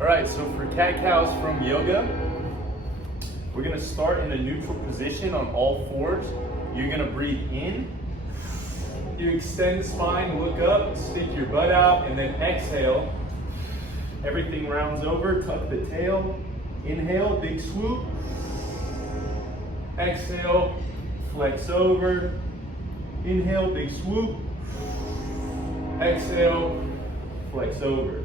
All right, so for cat-cows from yoga, we're gonna start in a neutral position on all fours. You're gonna breathe in, you extend the spine, look up, stick your butt out, and then exhale. Everything rounds over, tuck the tail. Inhale, big swoop. Exhale, flex over. Inhale, big swoop. Exhale, flex over.